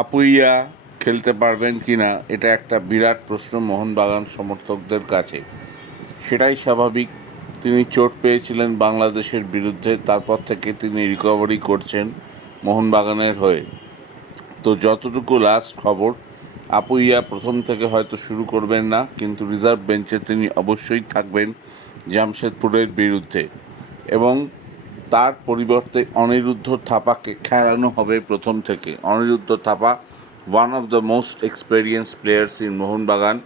আপুইয়া খেলতে পারবেন কি না এটা একটা বিরাট প্রশ্ন মোহনবাগান সমর্থকদের কাছে। সেটাই স্বাভাবিক। তিনি চোট পেয়েছিলেন বাংলাদেশের বিরুদ্ধে, তারপর থেকে তিনি রিকভারি করছেন মোহনবাগানের হয়ে। তো যতটুকু লাস্ট খবর, আপুইয়া প্রথম থেকে হয়তো শুরু করবেন না, কিন্তু রিজার্ভ বেঞ্চে তিনি অবশ্যই থাকবেন জামশেদপুরের বিরুদ্ধে। এবং তার পরিবর্তে অনিরুদ্ধ থাপাকে খেলানো হবে প্রথম থেকে। Anirudh Thapa one of the most experience players in Mohun Bagan.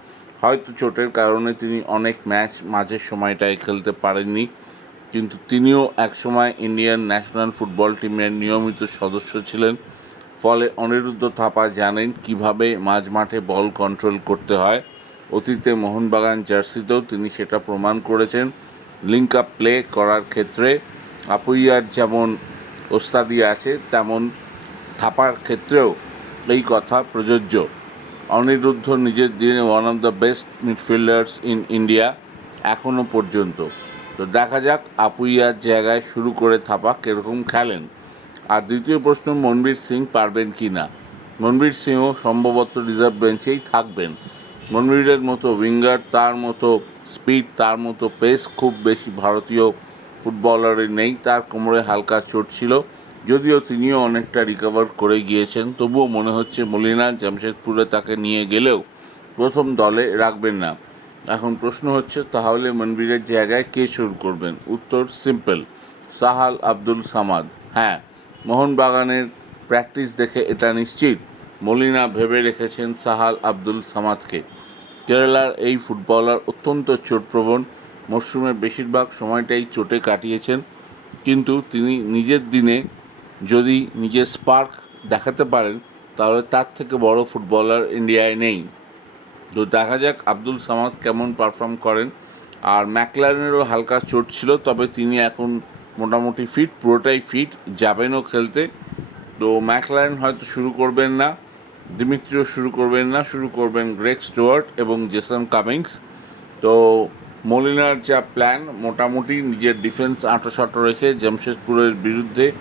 হয়তো চোটের কারণে তিনি অনেক ম্যাচ মাঝের সময়টায় খেলতে পারেননি, কিন্তু তিনিও একসময় ইন্ডিয়ান ন্যাশনাল ফুটবল টিমের নিয়মিত সদস্য ছিলেন। ফলে অনিরুদ্ধ থাপা জানেন কীভাবে মাঝ মাঠে বল কন্ট্রোল করতে হয়। অতীতে মোহনবাগান জার্সিতেও তিনি সেটা প্রমাণ করেছেন। লিঙ্ক আপ প্লে করার ক্ষেত্রে আপুইয়ার যেমন ওস্তাদি আছে, তেমন থাপার ক্ষেত্রেও এই কথা প্রযোজ্য। অনিরুদ্ধ নিজের দিনে one of the best midfielders in India এখনও পর্যন্ত। তো দেখা যাক আপুইয়ার জায়গায় শুরু করে থাপা কীরকম খেলেন। আর দ্বিতীয় প্রশ্ন, মনবীর সিং পারবেন কি না? মনবীর সিংও সম্ভবত রিজার্ভ বেঞ্চেই থাকবেন। মনবীরের মতো উইঙ্গার তার মতো স্পিড তার মতো পেস খুব বেশি ভারতীয় ফুটবলারের নেই, তার কোমরে হালকা চোট ছিল। যদিও তিনিও অনেকটা রিকভার করে গিয়েছেন, তবুও মনে হচ্ছে মলিনা জামশেদপুরে তাকে নিয়ে গেলেও প্রথম দলে রাখবেন না। এখন প্রশ্ন হচ্ছে, তাহলে মনবীরের জায়গায় কে শুরু করবেন? উত্তর সিম্পল সাহাল আব্দুল সামাদ। হ্যাঁ মোহনবাগানের প্র্যাকটিস দেখে এটা নিশ্চিত। মলিনা ভেবে রেখেছেন সাহাল আব্দুল সামাদকে। কেরালার এই ফুটবলার অত্যন্ত চোটপ্রবণ। মরশুমের বেশিরভাগ সময়টাই চোটে কাটিয়েছেন। কিন্তু তিনি নিজের দিনে যদি নিজের স্পার্ক দেখাতে পারেন, তাহলে তার থেকে বড় ফুটবলার ইন্ডিয়ায় নেই। তো দেখা যাক আব্দুল সামাদ কেমন পারফর্ম করেন। আর ম্যাকলারেনেরও হালকা চোট ছিল, তবে তিনি এখন মোটামুটি ফিট পুরোটাই ফিট যাবেনও খেলতে। তো ম্যাকলারেন হয়তো শুরু করবেন না, দিমিত্রিও শুরু করবেন না, শুরু করবেন গ্রেক স্টুয়ার্ট এবং জেসন কামিংস। তো মলিনার যা প্ল্যান মোটামুটি নিজের ডিফেন্স আঁটোসাঁটো রেখে জামশেদপুরের বিরুদ্ধে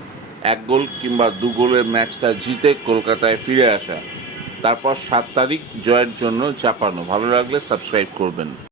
এক গোল কিংবা দু গোলের ম্যাচটা জিতে কলকাতায় ফিরে আসা। তারপর সাত তারিখ জয়ের জন্য চাপানো ভালো লাগলে সাবস্ক্রাইব করবেন।